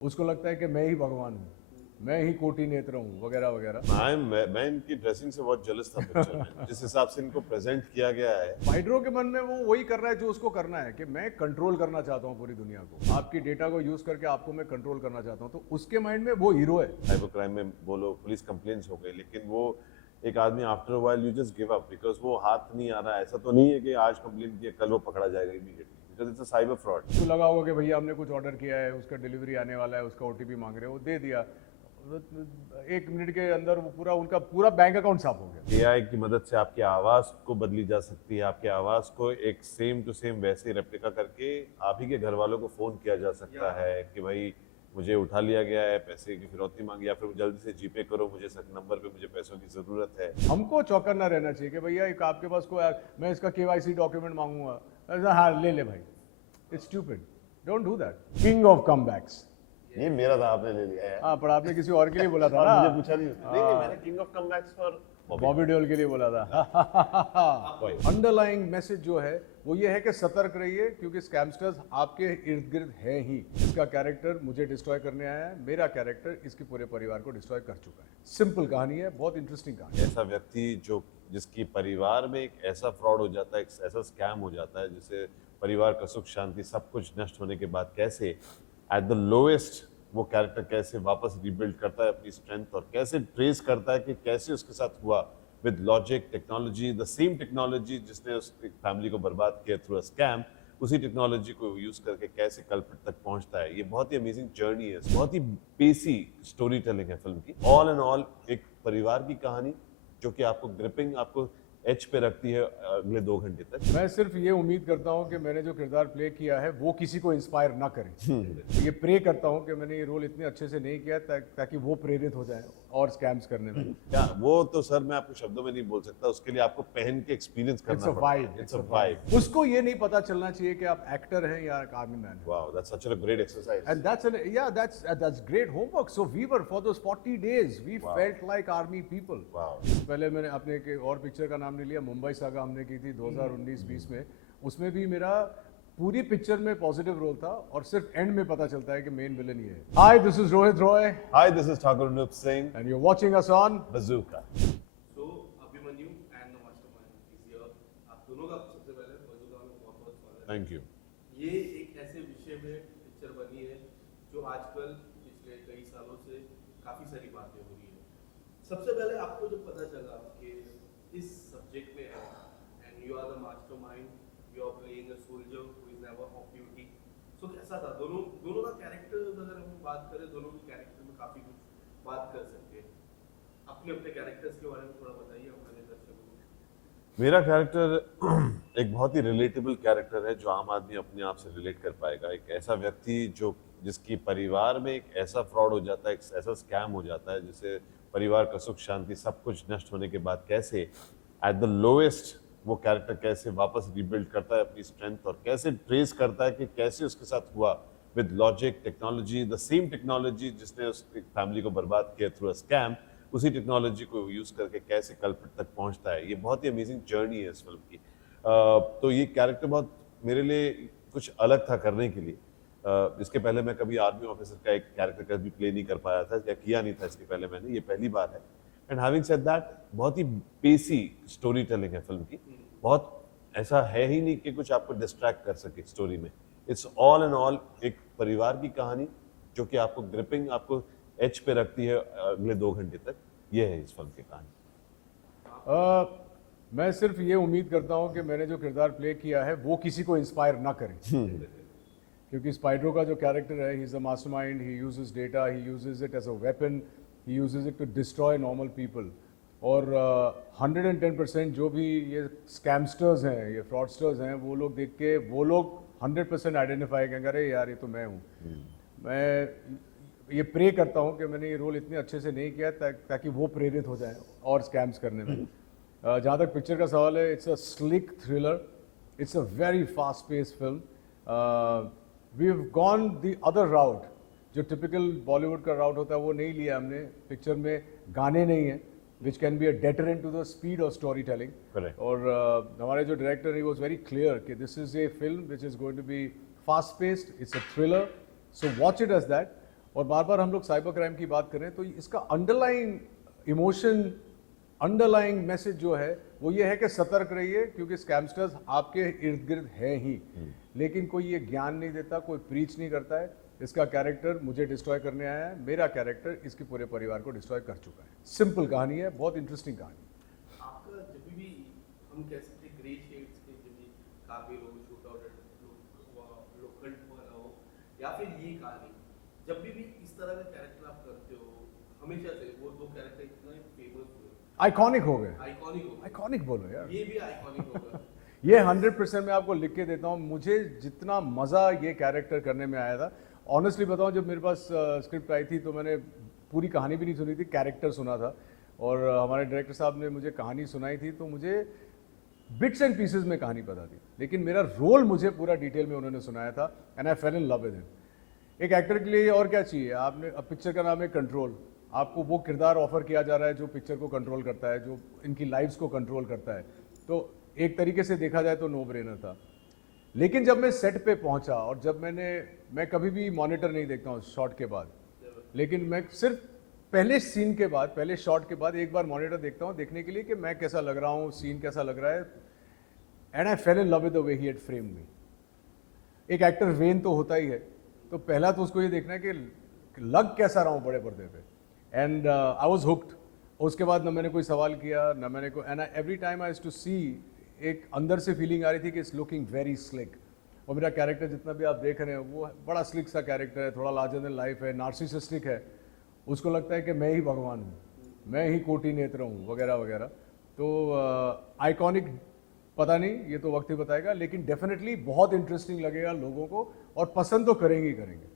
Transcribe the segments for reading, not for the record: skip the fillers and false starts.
उसको लगता है कि मैं ही भगवान हूँ, मैं ही कोटि नेत्र हूँ, वगैरह वगैरह। मैं इनकी ड्रेसिंग से बहुत जेलस था पिक्चर में, जिस हिसाब से इनको प्रेजेंट किया गया है। हाइड्रो के मन में वो वही कर रहा है जो उसको करना है, कि मैं कंट्रोल करना चाहता हूँ पूरी दुनिया को, आपकी डेटा को यूज करके आपको मैं कंट्रोल करना चाहता हूँ। तो उसके माइंड में वो हीरो है। साइबर क्राइम में बोलो, पुलिस कंप्लेंट्स हो गई, लेकिन वो एक आदमी after while you just give up, because वो हाथ नहीं आ रहा है। ऐसा तो नहीं है कि आज कंप्लेन किया कल वो पकड़ा जाएगा immediately, because it's a cyber fraud. तो लगा होगा कि भैया हमने कुछ ऑर्डर किया है, उसका डिलीवरी आने वाला है, उसका ओटीपी मांग रहे हो, दे दिया, 1 मिनट के अंदर वो पूरा उनका पूरा बैंक अकाउंट साफ हो गया। एआई की मदद से आपकी आवाज को बदली जा सकती है, आपकी आवाज को एक सेम टू सेम वैसे रेप्लिका करके आप ही के घर वालों को फोन किया जा सकता है कि भाई मुझे उठा लिया गया है, पैसे की फिरौती मांगी, या फिर जल्दी से जीपे करो, मुझे नंबर पे मुझे पैसों की जरूरत है। हमको चौकन्ना रहना चाहिए कि भैया एक आपके पास कोई, मैं इसका केवाईसी डॉक्यूमेंट मांगूंगा, ऐसा हाँ ले ले भाई, it's stupid, don't do that. King of comebacks. ये मेरा था, आपने ले लिया है। हाँ, पर आपने किसी और के लिए बोला था और ना। मुझे पूछा नहीं उसने। नहीं, मैंने king of comebacks for Bobby Deol के लिए बोला था। अंडरलाइंग मैसेज जो है वो ये है कि सतर्क रहिए, क्योंकि स्कैमस्टर्स आपके इर्द गिर्द है ही। इसका कैरेक्टर मुझे डिस्ट्रॉय करने आया है, मेरा कैरेक्टर इसके पूरे परिवार को डिस्ट्रॉय कर चुका है। सिंपल कहानी है, बहुत इंटरेस्टिंग कहानी। ऐसा व्यक्ति जो जिसकी परिवार में एक ऐसा फ्रॉड हो जाता है, एक ऐसा स्कैम हो जाता है, जिससे परिवार का सुख शांति सब कुछ नष्ट होने के बाद कैसे एट द लोएस्ट वो कैरेक्टर कैसे वापस रिबिल्ड करता है अपनी स्ट्रेंथ, और कैसे ट्रेस करता है कि कैसे उसके साथ हुआ with logic, technology, the same technology जिसने उस फैमिली को बर्बाद किया थ्रू अ स्कैम, उसी टेक्नोलॉजी को यूज करके कैसे कल्प्रिट तक पहुंचता है। ये बहुत ही अमेजिंग जर्नी है, बहुत ही पेसी स्टोरी टेलिंग है फिल्म की। ऑल एंड ऑल एक परिवार की कहानी जो कि आपको ग्रिपिंग, आपको एज पे रखती है अगले 2 घंटे तक। मैं सिर्फ ये उम्मीद करता हूँ कि मैंने जो किरदार प्ले किया है वो किसी को इंस्पायर ना करे। ये प्रे करता हूँ कि मैंने ये रोल इतने अच्छे से नहीं किया ताकि वो प्रेरित हो जाए और स्कैम्स करने में। क्या वो तो सर मैं आपको शब्दों में नहीं बोल सकता, उसके लिए आपको पहन के एक्सपीरियंस इट्स करना अ पड़ता है। Vibe, it's a vibe. उसको ये नहीं पता चलना चाहिए कि आप एक्टर हैं या एक आर्मी मैन हैं। Wow, that's such a great exercise. And that's great homework. So we were for those 40 days, we felt like army people. Wow. पहले मैंने अपने एक और पिक्चर का नाम नहीं लिया, मुंबई सागा हमने की थी 2019-20 में। उसमें भी मेरा पूरी पिक्चर में पॉजिटिव रोल था और सिर्फ एंड में पता चलता है कि मेन विलन ही है। Hi, this is Rohit Roy hi, this is Thakur Anoop Singh, and you're watching us on Bazooka. So, Abhimanyu and the mastermind is here. आप दोनों का सबसे पहले बजूका में बहुत-बहुत स्वागत है। Thank you. ये एक ऐसे विषय में पिक्चर बनी है जो आजकल पिछले कई सालों से काफी सारी बातें हो रही है। सबसे पहले आपको जब पता चला कि इस सब्जेक्ट में है and you are the mastermind, you are playing a soldier who is never off duty, so कैसा था? दोनों का कैरेक्टर अगर हम बात करें, दोनों के कैरेक्टर में काफी कुछ बात कर सकते हैं। अपने अपने कैरेक्टर्स के बारे में थोड़ा बताइए हमारे दर्शकों को। मेरा कैरेक्टर एक बहुत ही रिलेटेबल कैरेक्टर है, जो आम आदमी अपने आप से रिलेट कर पाएगा। एक ऐसा व्यक्ति जो जिसकी परिवार में एक ऐसा फ्रॉड हो जाता है, एक ऐसा स्कैम हो जाता है, जिससे परिवार का सुख शांति सब कुछ नष्ट होने के बाद कैसे एट द लोएस्ट वो कैरेक्टर कैसे वापस रिबिल्ड करता है अपनी स्ट्रेंथ, और कैसे ट्रेस करता है कि कैसे उसके साथ हुआ with logic, technology, the same technology जिसने उस फैमिली को बर्बाद किया थ्रू अ स्कैम, उसी टेक्नोलॉजी को यूज करके कैसे कल्प्रिट तक पहुंचता है। ये बहुत ही अमेजिंग जर्नी है इस फिल्म की। तो ये कैरेक्टर बहुत मेरे लिए कुछ अलग था करने के लिए। इसके पहले मैं कभी आर्मी ऑफिसर का एक कैरेक्टर कभी प्ले नहीं कर पाया था या किया नहीं था इसके पहले मैंने, ये पहली बार है। एंड हैविंग सेड दैट, बहुत ही पेसी स्टोरी टेलिंग है फिल्म की। बहुत ऐसा है ही नहीं कि कुछ आपको डिस्ट्रैक्ट कर सके स्टोरी में। इट्स ऑल एंड ऑल एक परिवार की कहानी जो कि आपको ग्रिपिंग, आपको एज पे रखती है अगले 2 घंटे तक। ये है इस फिल्म की कहानी। मैं सिर्फ ये उम्मीद करता हूँ कि मैंने जो किरदार प्ले किया है वो किसी को इंस्पायर ना करे। क्योंकि स्पाइडरो का जो कैरेक्टर है, he is the mastermind, he uses data, he uses it as a weapon, he uses it to destroy normal people. और 110% जो भी ये स्कैमस्टर्स हैं, ये फ्रॉडस्टर्स हैं, वो लोग देख के वो लोग 100% आइडेंटिफाई करेंगे, अरे यार ये तो मैं हूँ। मैं ये प्रे करता हूँ कि मैंने ये रोल इतने अच्छे से नहीं किया ताकि वो प्रेरित हो जाए और स्कैम्स करने में। जहाँ तक पिक्चर का सवाल है, it's a slick thriller, it's a very fast pace film. We have gone the other route, जो टिपिकल बॉलीवुड का राउट होता है वो नहीं लिया हमने। पिक्चर में गाने नहीं है, which can be a deterrent to the speed of story telling. Correct. और हमारे जो डायरेक्टर ही वॉज वेरी क्लियर कि this is a film which is going to be fast paced, it's a thriller, so watch it as that. और बार बार हम लोग cyber crime की बात करें तो इसका अंडरलाइंग इमोशन, अंडरलाइंग मैसेज जो है वो ये है कि सतर्क रहिए, क्योंकि स्कैमस्टर्स आपके इर्द गिर्द हैं ही, लेकिन कोई ये ज्ञान नहीं देता, कोई प्रीच नहीं करता है। इसका कैरेक्टर मुझे डिस्ट्रॉय करने आया है, मेरा कैरेक्टर इसके पूरे परिवार को डिस्ट्रॉय कर चुका है। सिंपल कहानी है, बहुत इंटरेस्टिंग कहानी। आपका जब भी हम कह सकते हैं ग्रे शेड्स के जब भी काबिल हो, शूट आउट लोखंड वाला हो, या फिर ये कहानी, जब भी इस तरह का कैरेक्टर आप करते हो, हमेशा से वो दो कैरेक्टर इतना फेमस हुए, आइकॉनिक हो गए। आइकॉनिक हो गए। आइकॉनिक बोलो यार। ये भी आइकॉनिक होगा। ये 100% मैं आपको लिख के देता हूँ। मुझे जितना मज़ा ये कैरेक्टर करने में आया था, ऑनेस्टली बताऊँ, जब मेरे पास स्क्रिप्ट आई थी तो मैंने पूरी कहानी भी नहीं सुनी थी, कैरेक्टर सुना था, और हमारे डायरेक्टर साहब ने मुझे कहानी सुनाई थी तो मुझे बिट्स एंड पीसेस में कहानी पता थी, लेकिन मेरा रोल मुझे पूरा डिटेल में उन्होंने सुनाया था, and I fell in love with him. एक एक्टर के लिए और क्या चाहिए? आपने, अब पिक्चर का नाम है कंट्रोल, आपको वो किरदार ऑफर किया जा रहा है जो पिक्चर को कंट्रोल करता है, जो इनकी लाइफ्स को कंट्रोल करता है, तो एक तरीके से देखा जाए तो नो ब्रेनर था। लेकिन जब मैं सेट पे पहुंचा, और जब मैं कभी भी मॉनिटर नहीं देखता हूँ शॉट के बाद, लेकिन मैं सिर्फ पहले सीन के बाद, पहले शॉट के बाद एक बार मॉनिटर देखता हूँ, देखने के लिए कि मैं कैसा लग रहा हूँ, सीन कैसा लग रहा है, and I fell in love with the way he had framed me. एक एक्टर वेन तो होता ही है, तो पहला तो उसको ये देखना है कि लग कैसा रहा हूँ बड़े पर्दे पे, एंड आई वाज हुक्ड। उसके बाद ना मैंने कोई सवाल किया, ना मैंने कोई, and every time I to see, एक अंदर से फीलिंग आ रही थी कि इट्स लुकिंग वेरी स्लिक। और मेरा कैरेक्टर जितना भी आप देख रहे हैं वो बड़ा स्लिक सा कैरेक्टर है, थोड़ा लार्जर देन लाइफ है, नार्सिसिस्टिक है, उसको लगता है कि मैं ही भगवान हूँ, मैं ही कोटि नेत्र हूँ, वगैरह वगैरह। तो आइकॉनिक पता नहीं, ये तो वक्त ही बताएगा, लेकिन डेफिनेटली बहुत इंटरेस्टिंग लगेगा लोगों को, और पसंद तो करेंगे ही करेंगे।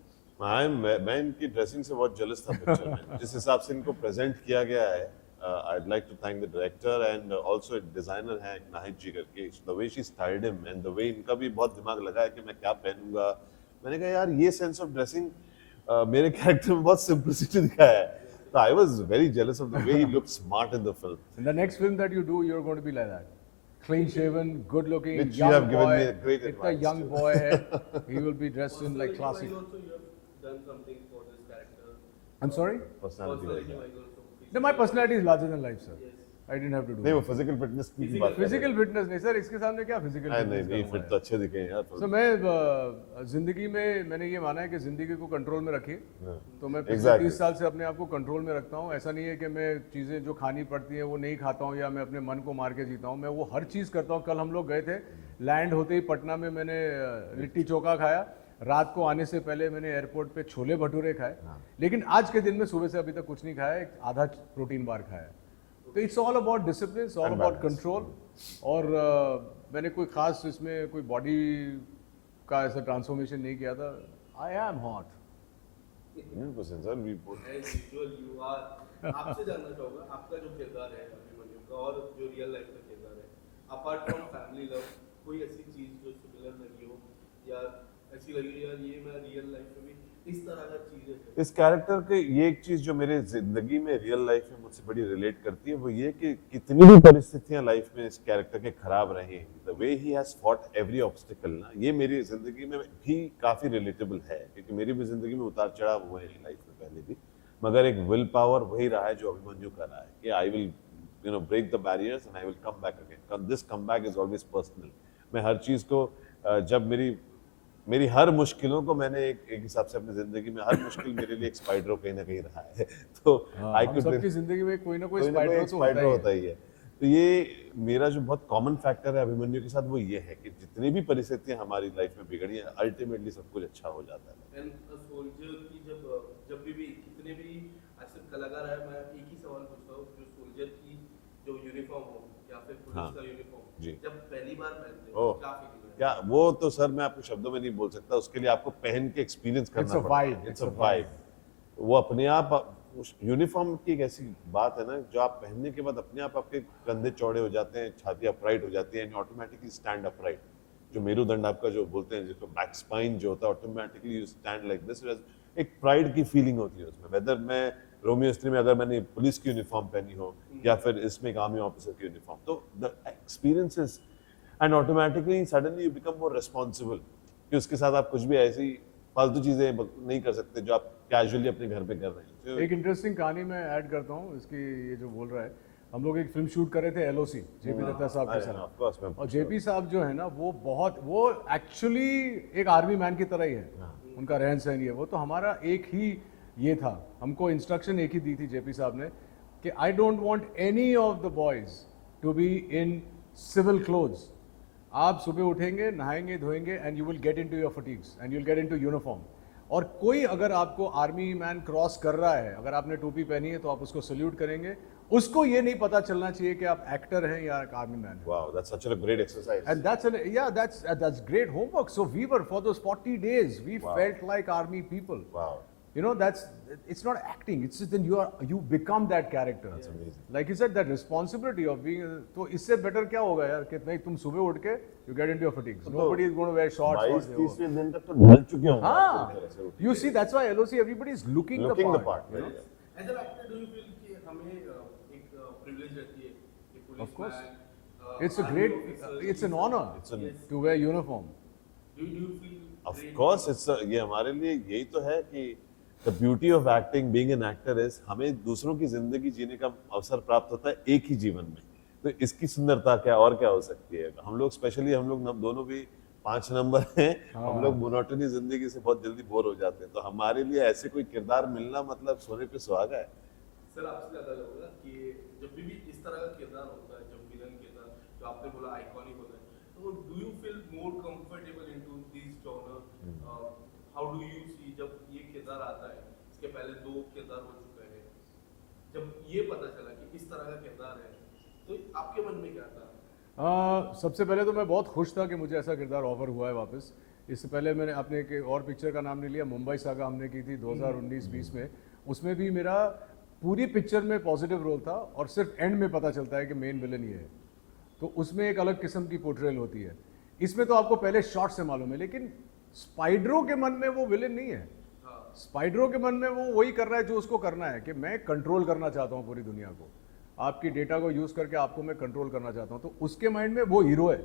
मैं इनकी ड्रेसिंग से बहुत जेलस था पिक्चर में, जिस हिसाब से इनको प्रेजेंट किया गया है। I'd like to thank the director and also designer है नाहिद जी करके, the way she styled him and the way इनका भी बहुत दिमाग लगा है कि मैं क्या पहनूंगा। मैंने कहा यार ये सेंस ऑफ ड्रेसिंग मेरे कैरेक्टर में बहुत सिंपलिसिटी दिखाया है, तो I was very jealous of the way he looked smart in the film. In the next film that you do, you're going to be like that. Clean shaven, good looking, Which you young have given boy. me a great इतना advice young to. boy है, he will be dressed in like classic. Also, you have done something for this character. I'm sorry? Personality Personality wise. wise also. No, my personality is larger than life, sir. Yes. I didn't have to do नहीं वो it. Physical fitness की बात कर रहे physical हैं। Fitness नहीं sir, इसके सामने क्या फिजिकल नहीं फिर तो अच्छे दिखे हैं यार। सो मैं जिंदगी में मैंने ये माना है कि जिंदगी को कंट्रोल में रखिए, तो मैं पिछले Exactly. 30 साल से अपने आप को कंट्रोल में रखता हूँ। ऐसा नहीं है कि मैं चीज़ें जो खानी पड़ती हैं वो नहीं खाता हूँ, या मैं अपने मन को मार के जीता हूँ, मैं वो हर चीज़ करता हूँ। कल हम लोग गए थे, लैंड होते ही पटना में मैंने लिट्टी चोखा खाया, रात को आने से पहले मैंने एयरपोर्ट पे छोले भटूरे खाए, लेकिन आज के दिन में सुबह से अभी तक कुछ नहीं खाया, एक आधा प्रोटीन बार खाया। तो it's all about discipline, it's all about control. और मैंने कोई खास इसमें कोई बॉडी का ऐसा ट्रांसफॉर्मेशन नहीं किया था। I am hot. 100% sir, we both As usual, you are. आपसे जानना चाहूँगा आपका जो किरदार है अभिमन्यु का और जो रियल लाइफ का किरदार है, अपार्ट फ्रॉम फैमिली लव, कोई ऐसी चीज जो सिमिलर लगी हो, या ऐसी लगी हो यार ये मैं रियल लाइफ में भी इस तरह का चीजें है। इस कैरेक्टर के ये एक चीज जो मेरे जिंदगी में रियल लाइफ में मुझसे बड़ी रिलेट करती है वो ये कि कितनी भी परिस्थितियां लाइफ में इस कैरेक्टर के खराब रही हैं, the way he has fought every obstacle ना, ये मेरी जिंदगी में भी काफी रिलेटेबल है, क्योंकि मेरी भी जिंदगी में उतार चढ़ाव हुए हैं लाइफ में पहले भी, मगर एक विल पावर वही रहा है जो अभिमन्यु का रहा है कि I will break the barriers and I will come back again. This comeback is always personal. मैं हर चीज को जब मेरी हर मुश्किलों को मैंने एक हिसाब से अपनी जिंदगी में हर मुश्किल मेरे लिए एक स्पाइडर कहीं ना कहीं रहा है, तो आई कुड सबकी जिंदगी में कोई ना कोई स्पाइडर तो स्पाइडर होता ही है। तो ये मेरा जो बहुत कॉमन फैक्टर है अभिमन्यु के साथ वो ये है कि जितनी भी परिस्थितियां हमारी लाइफ में बिगड़ी हैं, अल्टीमेटली सब कुछ अच्छा हो जाता है। एंड सोल्जर की जब भी कितने भी ऐसे कलाकार है, मैं एक ही सवाल पूछता हूँ, जो सोल्जर की जो यूनिफॉर्म हो या फिर पुलिस का यूनिफॉर्म जी। जब पहली बार पहनते ओह, हो क्या फीलिंग है? क्या वो तो सर मैं आपको शब्दों में नहीं बोल सकता, उसके लिए आपको पहन के एक्सपीरियंस It's करना a पड़ता है। vibe, it's it's a a vibe. वो अपने आप उस यूनिफॉर्म की एक ऐसी बात है ना जो आप पहनने के बाद अपने आप आपके कंधे चौड़े हो जाते हैं, छाती अपराइट हो जाती है, एंड ऑटोमेटिकली स्टैंड अपराइट। जो मेरुदंड आपका जो बोलते हैं, जिसको बैक स्पाइन जो होता है, automatically you stand like this. एक प्राइड की फीलिंग होती है उसमें, वेदर मैं रोमियो स्त्री में अगर मैंने पुलिस की यूनिफॉर्म पहनी हो या फिर इसमें एक आर्मी ऑफिसर की यूनिफॉर्म, तो the experiences and automatically suddenly you become more responsible कि उसके साथ आप कुछ भी ऐसी फालतू चीजें नहीं कर सकते जो आप कैजुअली अपने घर पे कर रहे हैं। तो एक इंटरेस्टिंग कहानी मैं ऐड करता हूँ इसकी, ये जो बोल रहा है, हम लोग एक फिल्म शूट कर रहे थे एलओसी जेपी दत्ता साहब के अरे, साथ, of course, मैं और जेपी साहब जो है ना वो एक्चुअली एक आर्मी मैन की तरह ही है, उनका रहन सहन ये वो, तो हमारा एक ही ये था, हमको इंस्ट्रक्शन एक ही दी थी जेपी साहब ने कि I don't want any of the boys to be in civil clothes. आप सुबह उठेंगे, नहाएंगे, धोएंगे and you will get into your fatigues and you will get into uniform. और कोई अगर आपको आर्मी मैन क्रॉस कर रहा है, अगर आपने टोपी पहनी है तो आप उसको सल्यूट करेंगे, उसको ये नहीं पता चलना चाहिए कि आप एक्टर हैं या एक आर्मी मैन हैं। wow, that's such a great exercise. And that's great homework. So we were, for those 40 days, we Wow. felt like army people. Wow. You know, it's not acting. It's just then you become that character. That's amazing. Like you said, that responsibility of being. तो इससे better क्या होगा यार कि नहीं तुम सुबह उठ के you get into your fatigues. Nobody is going to wear shorts. 22-23वें दिन तक तो ढल चुके होंगे हाँ. आप पूरी तरह से उठ के। You see, that's why LOC everybody is looking Looking the the part. part. You know? very well. As an actor do you feel कि हमें एक प्रिविलेज रहती है कि police Of course. It's an honor It's an- to wear uniform. Do you feel Of course, ये हमारे लिए यही तो है कि the beauty of acting, being an actor is हमें दूसरों की जिंदगी जीने का अवसर प्राप्त होता है एक ही जीवन में। तो इसकी सुंदरता क्या और क्या हो सकती है। हम लोग स्पेशली हम लोग दोनों भी 5 नंबर हैं, हम लोग मोनोटनी जिंदगी से बहुत जल्दी बोर हो जाते हैं, तो हमारे लिए ऐसे कोई किरदार मिलना मतलब सोने पे सुहागा है। सर आपसे ज़्यादा लगेगा कि जब भी इस तरह का किरदार होता है, जब विलन किरदार जो आपने बोला आइकॉनिक होता है, तो do you feel more comfortable into this genre? How do you see जब ये किरदार आता है, इसके पहले 2 किरदार हो चुके हैं, जब ये पता चला कि इस तरह का किरदार है, तो आपके मन में क्या था? सबसे पहले तो मैं बहुत खुश था कि मुझे ऐसा किरदार ऑफर हुआ है वापस। इससे पहले मैंने अपने एक और पिक्चर का नाम नहीं लिया, मुंबई सागा हमने की थी 2019-20 में, उसमें भी मेरा पूरी पिक्चर में पॉजिटिव रोल था और सिर्फ एंड में पता चलता है कि मेन विलन ये है, तो उसमें एक अलग किस्म की पोर्ट्रेल होती है। इसमें तो आपको पहले शॉट से मालूम है, लेकिन स्पाइडरो के मन में वो विलन नहीं है। स्पाइडरो के मन में वो वही कर रहा है जो उसको करना है, कि मैं कंट्रोल करना चाहता हूँ पूरी दुनिया को, आपकी डेटा को यूज़ करके आपको मैं कंट्रोल करना चाहता हूँ, तो उसके माइंड में वो हीरो है।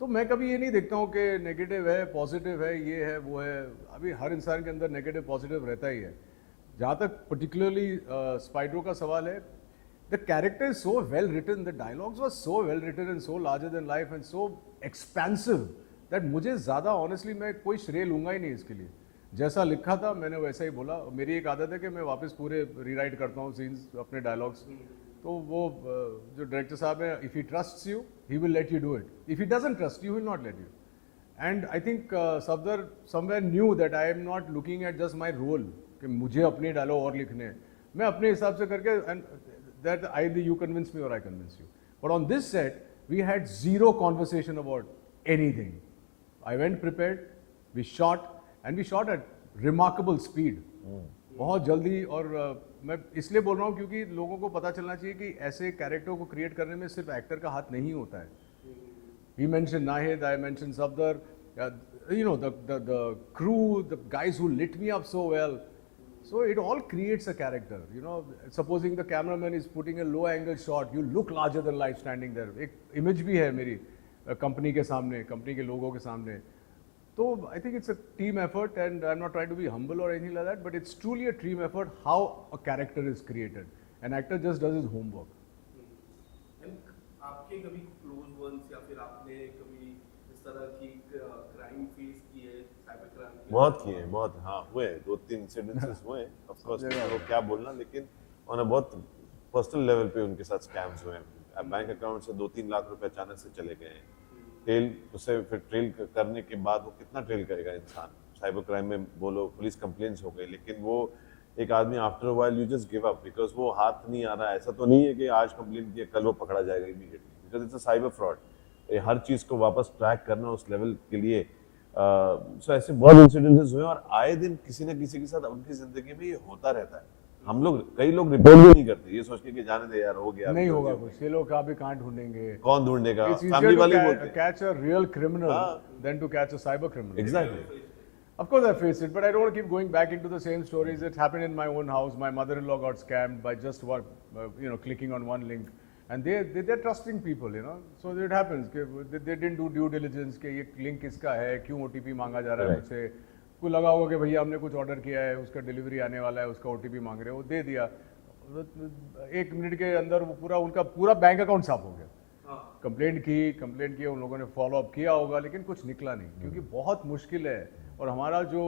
तो मैं कभी ये नहीं देखता हूँ कि नेगेटिव है, पॉजिटिव है, ये है, वो है। अभी हर इंसान के अंदर नेगेटिव पॉजिटिव रहता ही है। जहाँ तक पर्टिकुलरली स्पाइडरो का सवाल है, the character is so well written, the dialogues were so well written and so larger than life and so expensive that मुझे ज़्यादा ऑनेस्टली मैं कोई श्रेय लूँगा ही नहीं इसके लिए। जैसा लिखा था मैंने वैसा ही बोला। मेरी एक आदत है कि मैं वापस पूरे रीराइट करता हूँ सीन्स, अपने डायलॉग्स। तो वो जो डायरेक्टर साहब है, if he trusts you he will let you do it, if he doesn't trust you will not let you. And I think Safdar somewhere knew that I am not looking at just my role कि मुझे अपने dialogue और लिखने हैं, मैं अपने हिसाब से करके, and that I you convince me और I convince you. But on this set we had zero conversation about anything. I went prepared, we shot and we shot at remarkable speed. बहुत जल्दी। और मैं इसलिए बोल रहा हूँ क्योंकि लोगों को पता चलना चाहिए कि ऐसे कैरेक्टर को क्रिएट करने में सिर्फ एक्टर का हाथ नहीं होता है। He mentioned Nahid, I mentioned Safdar, you know, the crew, the guys who lit me up so well. So it all creates a character, you know. Supposing the cameraman is putting a low angle shot, you look larger than life standing there. एक image भी है मेरी company के सामने, company के लोगों के सामने। तो I think it's a team effort and I am not trying to be humble और anything like that, but it's truly a team effort how a character is created. An actor just does his homework. आपके कभी close ones या फिर आपने कभी इस तरह की क्राइम फेस की है, साइबर क्राइम? बहुत किए हैं, बहुत, हाँ हुए, 2-3 इंसिडेंसेस हुए हैं। ऑफ कोर्स वो क्या बोलना, लेकिन ऑन अ बहुत पर्सनल लेवल पे उनके साथ स्कैम्स हुए हैं। बैंक अकाउंट से 2-3 लाख रुपए अचानक से चले गए हैं। ट्रेल उसे फिर ट्रेल करने के बाद वो कितना ट्रेल करेगा इंसान। साइबर क्राइम में बोलो, पुलिस कंप्लेंट्स हो गई, लेकिन वो एक आदमी after a while you just give up because वो हाथ नहीं आ रहा। ऐसा तो नहीं है कि आज कंप्लेंट किया कल वो पकड़ा जाएगा immediately, because it's a cyber fraud. हर चीज़ को वापस ट्रैक करना उस लेवल के लिए। सो ऐसे बहुत इंसिडेंसेस हुए और आए दिन किसी न किसी के साथ उनकी जिंदगी में ये होता रहता है। हम लोग, कई लोग रिपोर्ट भी नहीं करते, ये सोच के कि जाने दे यार, हो गया, नहीं होगा कुछ, ये लोग कभी कहाँ ढूंढेंगे, कौन ढूंढेगा, It's easier फैमिली to वाले बोलते हैं। catch a real criminal हाँ। than to catch a cyber criminal. Exactly. Of course I face it, but I don't want to keep going back into the same stories. It happened in my own house. My mother-in-law got scammed by just clicking on one link, and they're trusting people, you know. So it happens. They didn't do due diligence. कि ये link किसका है, क्यों OTP मांगा जा रहा है Right. मुझसे, आपको लगा होगा कि भैया हमने कुछ ऑर्डर किया है, उसका डिलीवरी आने वाला है, उसका OTP मांग रहे हैं, वो दे दिया, 1 मिनट के अंदर वो पूरा उनका पूरा बैंक अकाउंट साफ हो गया। हाँ कंप्लेंट की उन लोगों ने फॉलो अप किया होगा, लेकिन कुछ निकला नहीं, क्योंकि बहुत मुश्किल है। और हमारा जो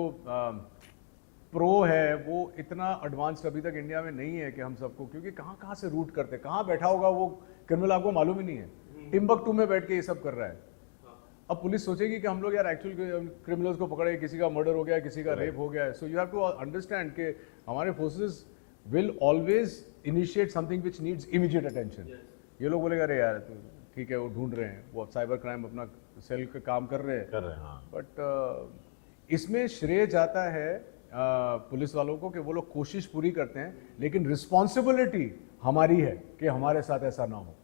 प्रो है वो इतना एडवांस्ड अभी तक इंडिया में नहीं है कि हम सबको, क्योंकि कहाँ कहाँ से रूट करते, कहाँ बैठा होगा वो क्रिमिनल आपको मालूम ही नहीं है, टिम्बकटू में बैठ के ये सब कर रहा है। अब पुलिस सोचेगी कि हम लोग यार एक्चुअल क्रिमिनल्स को पकड़े, किसी का मर्डर हो गया, किसी का रेप हो गया है। So you have to understand कि हमारे forces will always initiate something which needs immediate attention. ये लोग बोलेगा अरे यार तो ठीक है, वो ढूंढ रहे हैं, वो साइबर क्राइम अपना सेल का काम कर रहे हैं, हाँ। बट इसमें श्रेय जाता है पुलिस वालों को कि वो लोग कोशिश पूरी करते हैं, लेकिन रिस्पॉन्सिबिलिटी हमारी है कि हमारे साथ ऐसा ना हो।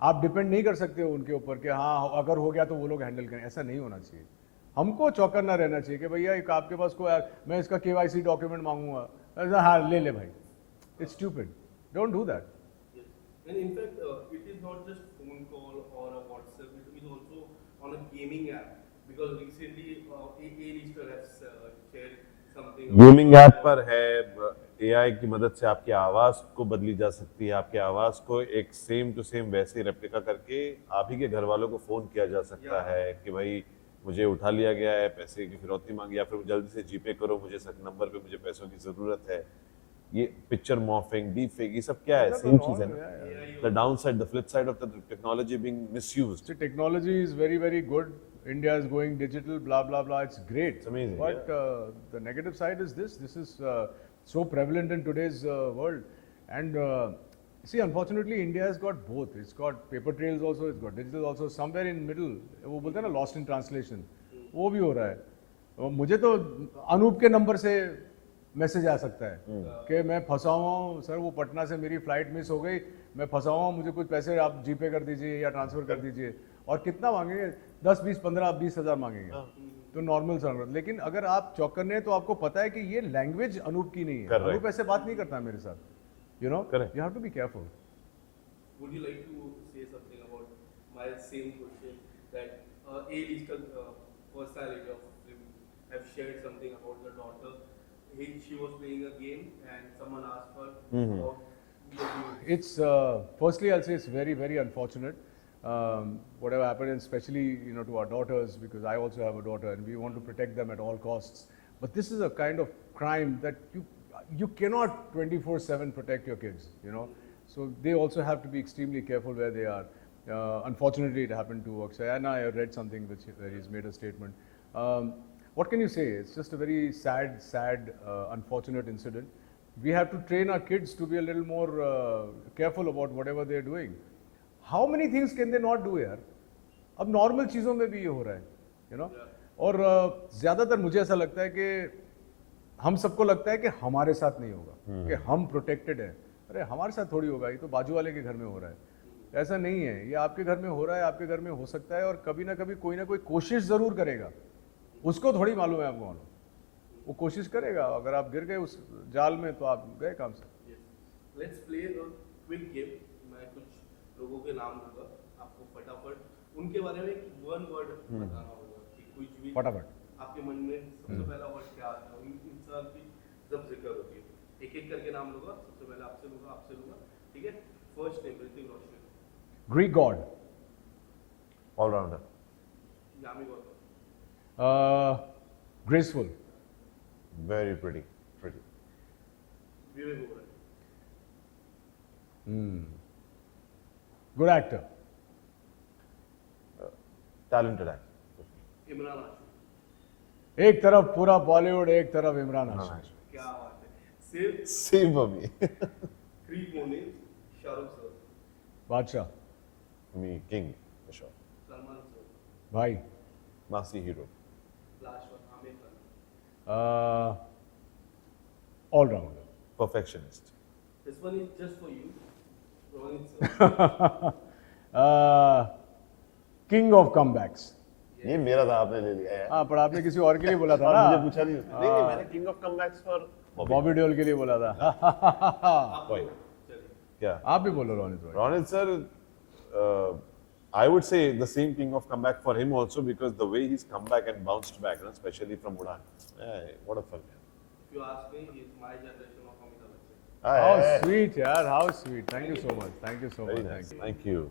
आप डिपेंड नहीं कर सकते हो उनके ऊपर कि हाँ अगर हो गया तो वो लोग हैंडल करें, ऐसा नहीं होना चाहिए। हमको चौकन्ना रहना चाहिए कि भैया एक आपके पास कोई, मैं इसका KYC डॉक्यूमेंट मांगूंगा, हाँ ले भाई, it's stupid, don't do that. And in fact, it is not just phone call or a WhatsApp. It is also on a gaming app, because recently A-lister has shared something. Gaming app पर है, AI की मदद से आपकी आवाज को बदली जा सकती है, आपकी आवाज को एक सेम टू सेम वैसे रेप्लिका करके आप ही के घर वालों को फोन किया जा सकता है कि भाई मुझे उठा लिया गया है, पैसे की फिरौती मांगी, या फिर जल्दी से जीपे करो, मुझे सक नंबर पे मुझे पैसों की जरूरत है। ये पिक्चर मॉर्फिंग, डीप फेक, ये सब क्या है? सेम चीज है ना। The downside, the flip side of the technology being misused. See, technology is very, very good. India is going digital, blah, blah, blah. It's great. It's amazing, But the negative side is this. This is so prevalent in today's world. And see, unfortunately, India has got both. It's got paper trails also, it's got digital also. Somewhere in middle, वो बोलते हैं ना lost in translation, वो भी हो रहा है। और मुझे तो अनूप के नंबर से मैसेज आ सकता है कि मैं फंसा हुआ हूँ सर, वो पटना से मेरी फ्लाइट मिस हो गई, मैं फंसा हुआ हूँ, मुझे कुछ पैसे आप जीपे कर दीजिए या ट्रांसफर कर दीजिए। और कितना मांगेंगे? 10, 20, 15, 20 हज़ार मांगेंगे, तो नॉर्मल सर। लेकिन अगर आप चौकन्ने हैं तो आपको पता है कि ये लैंग्वेज अनूप की नहीं है, अनूप ऐसे बात नहीं करता मेरे साथ, you know, you have to be careful. Would you like to say something about my same question, that A-lister personality of him have shared something about the daughter? She was playing a game and someone asked her about your views. It's firstly I'll say it's very, very unfortunate whatever happened, and especially to our daughters, because I also have a daughter and we want to protect them at all costs. But this is a kind of crime that you cannot 24/7 protect your kids, So they also have to be extremely careful where they are. Unfortunately, it happened to Akshay, and I read something where he's made a statement. What can you say? It's just a very sad, unfortunate incident. We have to train our kids to be a little more careful about whatever they're doing. How many things can they not do, यार? अब normal चीज़ों में भी ये हो रहा है, और ज़्यादातर मुझे ऐसा लगता है कि हम सबको लगता है कि हमारे साथ नहीं होगा, कि हम प्रोटेक्टेड हैं। अरे हमारे साथ थोड़ी होगा, ये तो बाजू वाले के घर में हो रहा है। ऐसा नहीं है, ये आपके घर में हो रहा है, आपके घर में हो सकता है, और कभी ना कभी कोई ना कोई कोशिश ज़रूर करेगा। उसको थोड़ी मालूम है आपको मालूम, वो कोशिश करेगा। अगर आप गिर गए उस जाल में तो आप गए काम से। Let's play a quick game. मैं कुछ लोगों के नाम दूंगा, आपको फटाफट उनके बारे में one word बताना होगा कि कुछ भी फटाफट आपके मन में सबसे पहला वर्ड क्या आता है, उन इंसान की जब जिक्र होती है। एक एक करके नाम लूंगा, सबसे पहले आपसे लूंगा, ठीक है? First name Hrithik Roshan, Greek god, allrounder, Yami Gautam, graceful, very pretty, Vivek Oberoi, good actor, talented actor, Emraan Hashmi, एक तरफ पूरा बॉलीवुड, एक तरफ इमरान हाशमी। क्या बात है। सेम फॉर मी, क्रीक मोनिज, शाहरुख सर, बादशाह, me king for sure, Salman sir, भाई, मासी hero, last one Aamir Khan. Allrounder, perfectionist, This one is just for you, Ronit sir. King of comebacks. ये मेरा था, आपने ले लिया यार। हाँ, पर आपने किसी और के लिए बोला था और ना, मुझे पूछा नहीं उसने। नहीं, मैंने king of comebacks for Bobby Deol के लिए बोला था। आप Why? चलिए। क्या? आप भी बोलो रोनित भाई। Ronit sir, I would say the same king of comeback for him also, because the way he's come back and bounced back, especially from Udaan. What a fun man. If you ask me, he is my generation of Amitabh Bachchan. How sweet, yaar. How sweet. Thank you so much. Thank you so Very much. nice. Thank you. Thank you.